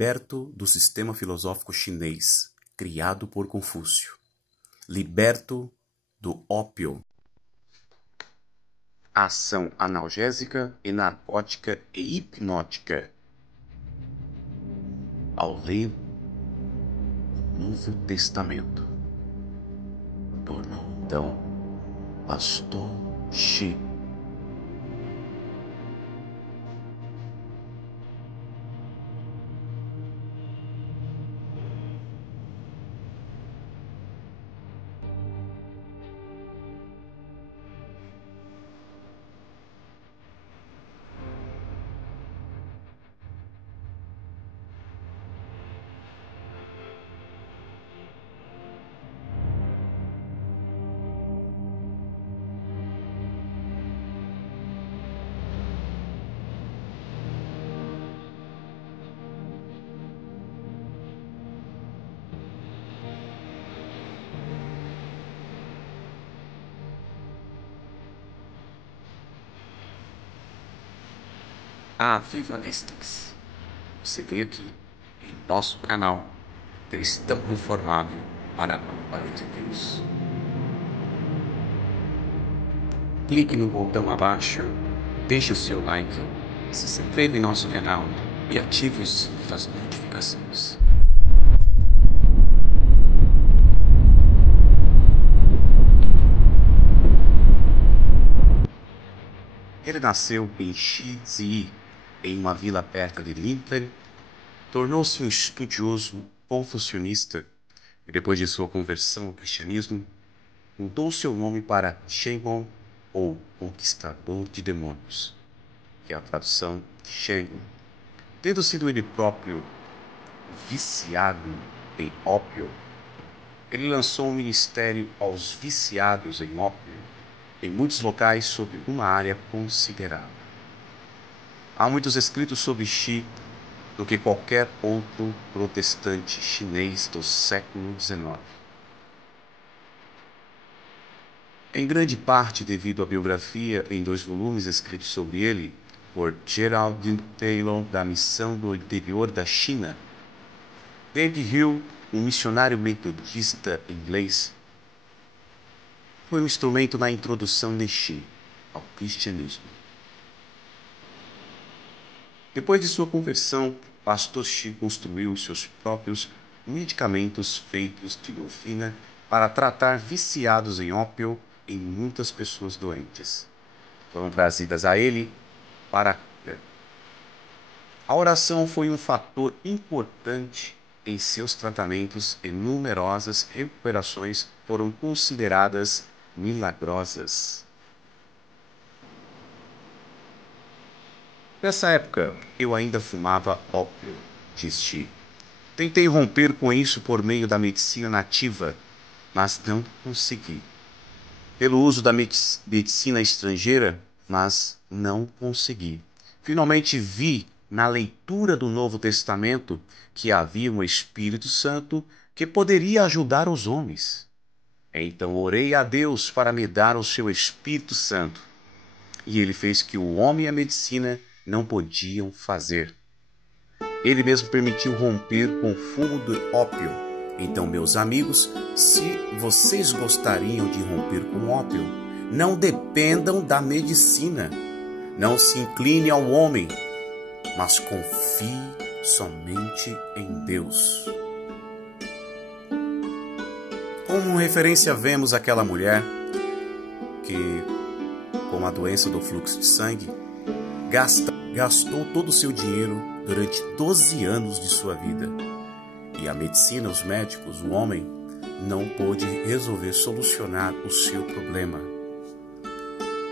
liberto do sistema filosófico chinês, criado por Confúcio. Liberto do ópio. Ação analgésica e narcótica e hipnótica. Ao ler o Novo Testamento, tornou então Pastor Shi. Viva Nestes! Você veio aqui em nosso canal Cristão Reformado para a Palavra de Deus. Clique no botão abaixo, deixe o seu like, se inscreva em nosso canal e ative o sininho das notificações. Ele nasceu em Shizi, em uma vila perto de Lincoln, tornou-se um estudioso confucionista e, depois de sua conversão ao cristianismo, mudou seu nome para Shengon, ou Conquistador de Demônios, que é a tradução de Shengon. Tendo sido ele próprio viciado em ópio, ele lançou um ministério aos viciados em ópio em muitos locais sob uma área considerável. Há muitos escritos sobre Shi do que qualquer outro protestante chinês do século XIX. Em grande parte devido à biografia em 2 volumes escritos sobre ele por Geraldine Taylor da Missão do Interior da China. David Hill, um missionário metodista inglês, foi um instrumento na introdução de Shi ao cristianismo. Depois de sua conversão, Pastor Shi construiu seus próprios medicamentos feitos de morfina para tratar viciados em ópio em muitas pessoas doentes. Foram trazidas a ele para a cura. A oração foi um fator importante em seus tratamentos e numerosas recuperações foram consideradas milagrosas. Nessa época, eu ainda fumava ópio, disse Shi. Tentei romper com isso por meio da medicina nativa, mas não consegui. Pelo uso da medicina estrangeira, mas não consegui. Finalmente vi na leitura do Novo Testamento que havia um Espírito Santo que poderia ajudar os homens. Então orei a Deus para me dar o seu Espírito Santo. E ele fez que o homem e a medicina não podiam fazer. Ele mesmo permitiu romper com o fumo do ópio. Então, meus amigos, se vocês gostariam de romper com o ópio, não dependam da medicina. Não se incline ao homem, mas confie somente em Deus. Como referência, vemos aquela mulher que, com a doença do fluxo de sangue, gastou todo o seu dinheiro durante 12 anos de sua vida. E a medicina, os médicos, o homem, não pôde resolver, solucionar o seu problema.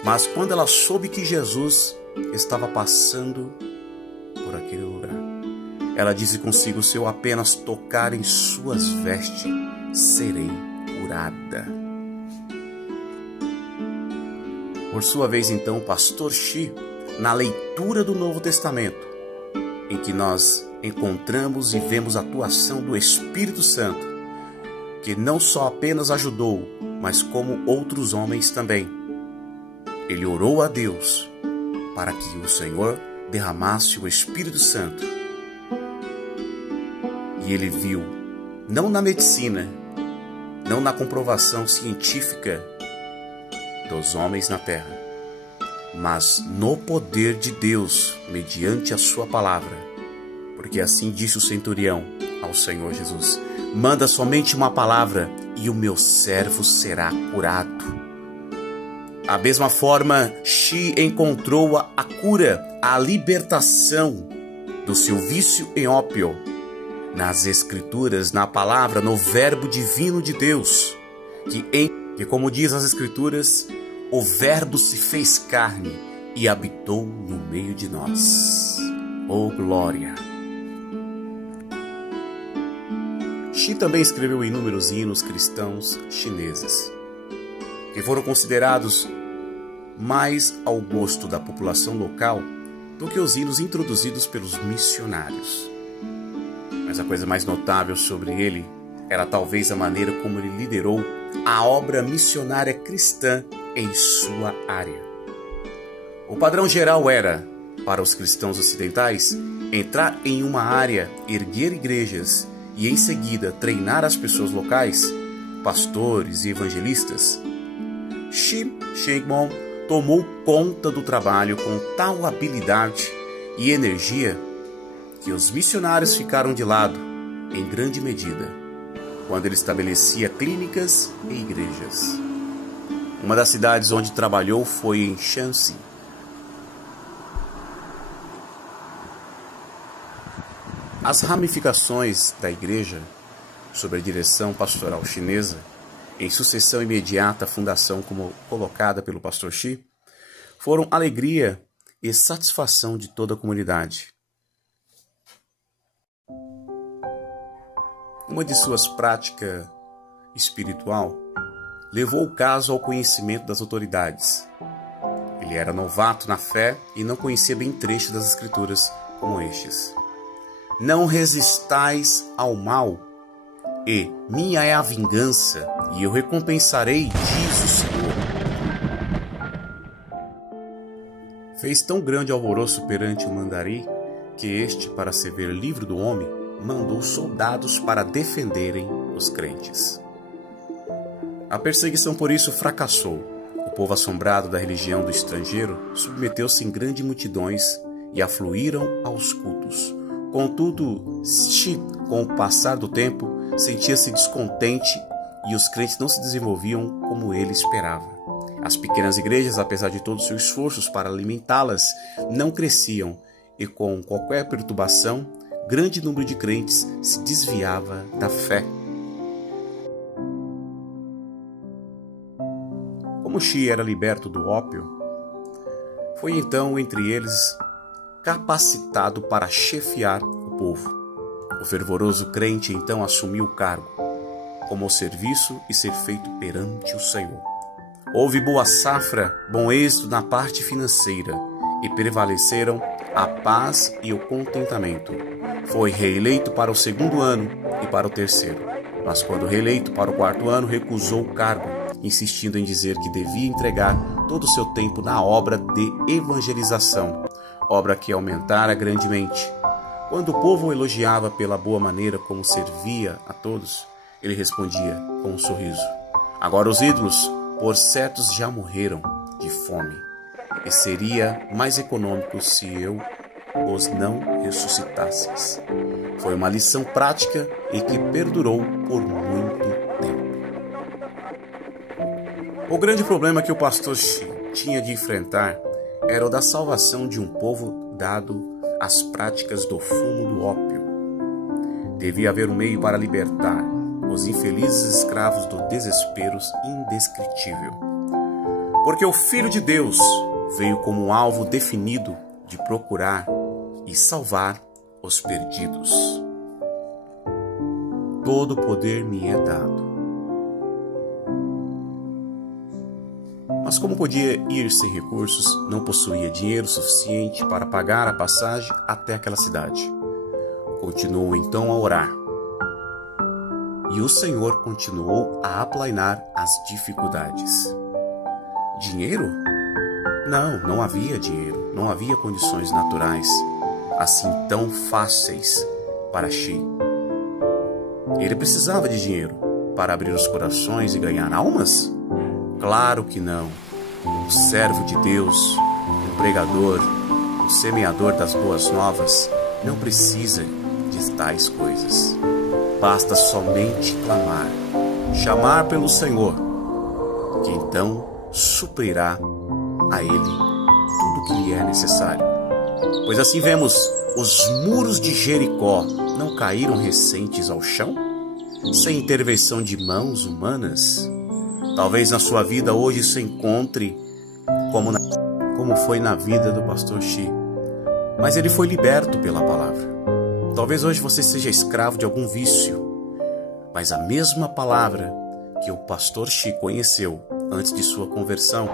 Mas quando ela soube que Jesus estava passando por aquele lugar, ela disse consigo: se eu apenas tocar em suas vestes, serei curada. Por sua vez, então, Pastor Shi, na leitura do Novo Testamento, em que nós encontramos e vemos a atuação do Espírito Santo, que não só apenas ajudou, mas como outros homens também. Ele orou a Deus para que o Senhor derramasse o Espírito Santo. E ele viu, não na medicina, não na comprovação científica dos homens na terra, mas no poder de Deus, mediante a sua palavra. Porque assim disse o centurião ao Senhor Jesus: manda somente uma palavra e o meu servo será curado. Da mesma forma, Xi encontrou a cura, a libertação do seu vício em ópio nas Escrituras, na palavra, no verbo divino de Deus, que como diz as Escrituras, o verbo se fez carne e habitou no meio de nós. Oh, glória! Xi também escreveu inúmeros hinos cristãos chineses, que foram considerados mais ao gosto da população local do que os hinos introduzidos pelos missionários. Mas a coisa mais notável sobre ele era talvez a maneira como ele liderou a obra missionária cristã em sua área. O padrão geral era, para os cristãos ocidentais, entrar em uma área, erguer igrejas e em seguida treinar as pessoas locais, pastores e evangelistas. Xi Shengmon tomou conta do trabalho com tal habilidade e energia que os missionários ficaram de lado, em grande medida, quando ele estabelecia clínicas e igrejas. Uma das cidades onde trabalhou foi em Shanxi. As ramificações da igreja, sob a direção pastoral chinesa, em sucessão imediata à fundação como colocada pelo pastor Xi, foram alegria e satisfação de toda a comunidade. Uma de suas práticas espiritual levou o caso ao conhecimento das autoridades. Ele era novato na fé e não conhecia bem trechos das Escrituras como estes: não resistais ao mal, e minha é a vingança, e eu recompensarei, diz o Senhor. Fez tão grande alvoroço perante o mandari, que este, para se ver livre do homem, mandou soldados para defenderem os crentes. A perseguição por isso fracassou. O povo assombrado da religião do estrangeiro submeteu-se em grandes multidões e afluíram aos cultos. Contudo, Xi, com o passar do tempo, sentia-se descontente e os crentes não se desenvolviam como ele esperava. As pequenas igrejas, apesar de todos os seus esforços para alimentá-las, não cresciam e, com qualquer perturbação, grande número de crentes se desviava da fé. Como Xi era liberto do ópio, foi então entre eles capacitado para chefiar o povo. O fervoroso crente então assumiu o cargo, como o serviço e ser feito perante o Senhor. Houve boa safra, bom êxito na parte financeira, e prevaleceram a paz e o contentamento. Foi reeleito para o 2º ano e para o 3º, mas quando reeleito para o 4º ano, recusou o cargo, insistindo em dizer que devia entregar todo o seu tempo na obra de evangelização, obra que aumentara grandemente. Quando o povo o elogiava pela boa maneira como servia a todos, ele respondia com um sorriso: agora os ídolos, por certos, já morreram de fome, e seria mais econômico se eu os não ressuscitasseis. Foi uma lição prática e que perdurou por muito tempo. O grande problema que o pastor Xi tinha de enfrentar era o da salvação de um povo dado às práticas do fumo do ópio. Devia haver um meio para libertar os infelizes escravos do desespero indescritível. Porque o Filho de Deus veio como um alvo definido de procurar e salvar os perdidos. Todo poder me é dado. Mas como podia ir sem recursos, não possuía dinheiro suficiente para pagar a passagem até aquela cidade. Continuou então a orar. E o Senhor continuou a aplainar as dificuldades. Dinheiro? Não havia dinheiro, não havia condições naturais assim tão fáceis para Xi. Ele precisava de dinheiro para abrir os corações e ganhar almas? Claro que não. O servo de Deus, o pregador, o semeador das boas novas, não precisa de tais coisas. Basta somente clamar, chamar pelo Senhor, que então suprirá a ele tudo que lhe é necessário. Pois assim vemos, os muros de Jericó não caíram recentes ao chão, sem intervenção de mãos humanas. Talvez na sua vida hoje se encontre como foi na vida do pastor Xi, mas ele foi liberto pela palavra. Talvez hoje você seja escravo de algum vício, mas a mesma palavra que o pastor Xi conheceu antes de sua conversão,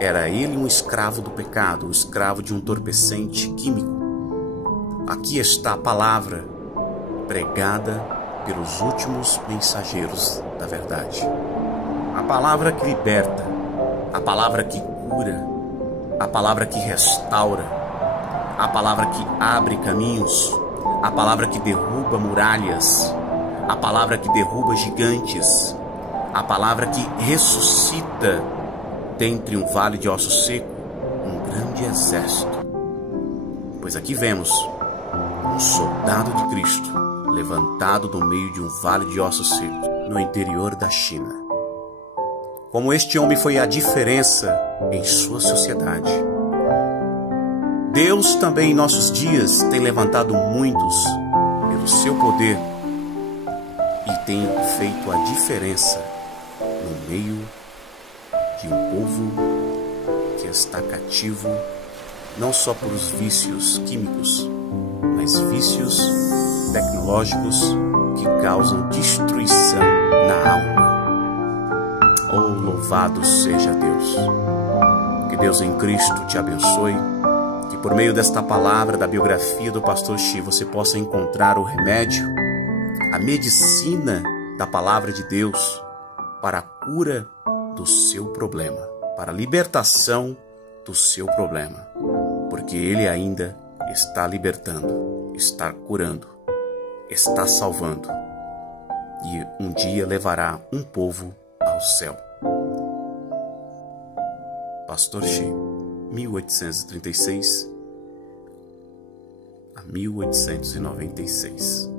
era ele um escravo do pecado, um escravo de um entorpecente químico. Aqui está a palavra pregada pelos últimos mensageiros da verdade. A palavra que liberta, a palavra que cura, a palavra que restaura, a palavra que abre caminhos, a palavra que derruba muralhas, a palavra que derruba gigantes, a palavra que ressuscita dentre um vale de ossos secos um grande exército. Pois aqui vemos um soldado de Cristo levantado no meio de um vale de ossos secos no interior da China. Como este homem foi a diferença em sua sociedade. Deus também em nossos dias tem levantado muitos pelo seu poder e tem feito a diferença no meio de um povo que está cativo não só por os vícios químicos, mas vícios tecnológicos que causam destruição na alma. Oh, louvado seja Deus! Que Deus em Cristo te abençoe, que por meio desta palavra da biografia do pastor Xi você possa encontrar o remédio, a medicina da palavra de Deus para a cura do seu problema, para a libertação do seu problema, porque Ele ainda está libertando, está curando, está salvando e um dia levará um povo ao céu. Pastor Xi, 1836 a 1896.